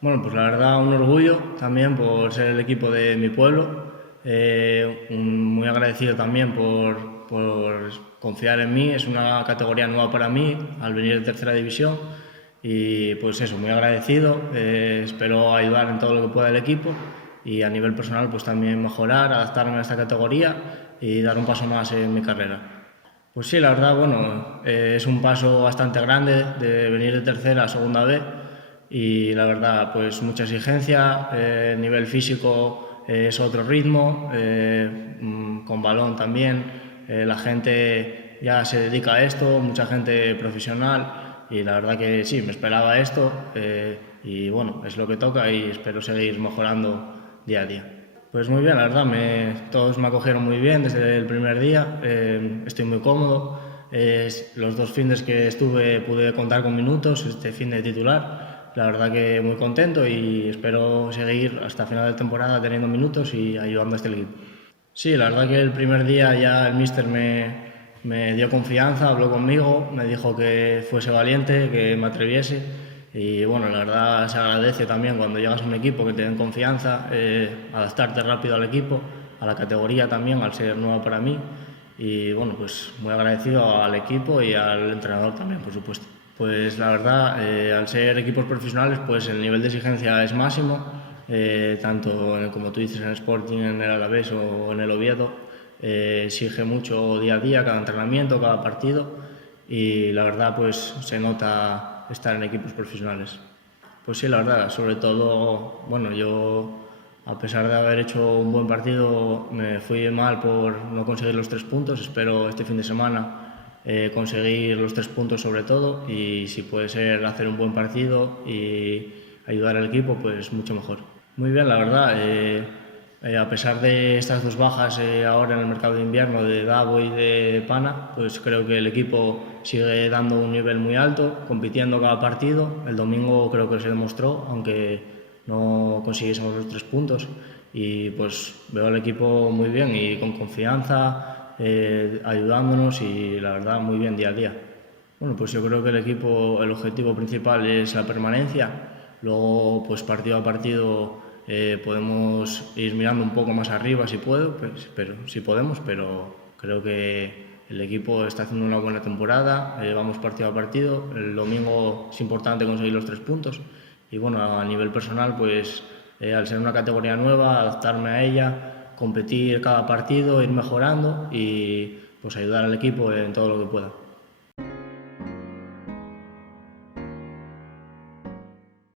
Bueno, pues la verdad un orgullo también por ser el equipo de mi pueblo. Muy agradecido también por confiar en mí. Es una categoría nueva para mí al venir de tercera división. Y pues eso, muy agradecido. Espero ayudar en todo lo que pueda el equipo y a nivel personal pues también mejorar, adaptarme a esta categoría y dar un paso más en mi carrera. Pues sí, la verdad, bueno, es un paso bastante grande de venir de tercera a segunda B y la verdad, pues mucha exigencia, nivel físico es otro ritmo, con balón también, la gente ya se dedica a esto, mucha gente profesional y la verdad que sí, me esperaba esto y bueno, es lo que toca y espero seguir mejorando día a día. Pues muy bien, la verdad, todos me acogieron muy bien desde el primer día, estoy muy cómodo. Los dos fines que estuve pude contar con minutos, este fin de titular. La verdad que muy contento y espero seguir hasta final de temporada teniendo minutos y ayudando a este equipo. Sí, la verdad que el primer día ya el míster me dio confianza, habló conmigo, me dijo que fuese valiente, que me atreviese y bueno, la verdad se agradece también cuando llegas a un equipo que te den confianza, adaptarte rápido al equipo, a la categoría también, al ser nueva para mí y bueno, pues muy agradecido al equipo y al entrenador también, por supuesto. Pues la verdad, al ser equipos profesionales, pues el nivel de exigencia es máximo, tanto como tú dices en el Sporting, en el Alavés o en el Oviedo, exige mucho día a día, cada entrenamiento, cada partido y la verdad pues se nota estar en equipos profesionales. Pues sí, la verdad, sobre todo, bueno, yo a pesar de haber hecho un buen partido me fui mal por no conseguir los 3 puntos, espero este fin de semana conseguir los 3 puntos sobre todo y si puede ser hacer un buen partido y ayudar al equipo, pues mucho mejor. Muy bien, la verdad. A pesar de estas dos bajas ahora en el mercado de invierno de Davo y de Pana, pues creo que el equipo sigue dando un nivel muy alto, compitiendo cada partido. El domingo creo que se demostró, aunque no consiguiésemos los 3 puntos. Y pues veo al equipo muy bien y con confianza, ayudándonos y la verdad muy bien día a día. Bueno, pues yo creo que el equipo, el objetivo principal es la permanencia. Luego, pues partido a partido podemos ir mirando un poco más arriba si puedo, pues, pero si podemos, pero creo que el equipo está haciendo una buena temporada, vamos partido a partido. El domingo es importante conseguir los 3 puntos y bueno, a nivel personal, pues al ser una categoría nueva, adaptarme a ella, competir cada partido, ir mejorando y pues ayudar al equipo en todo lo que pueda.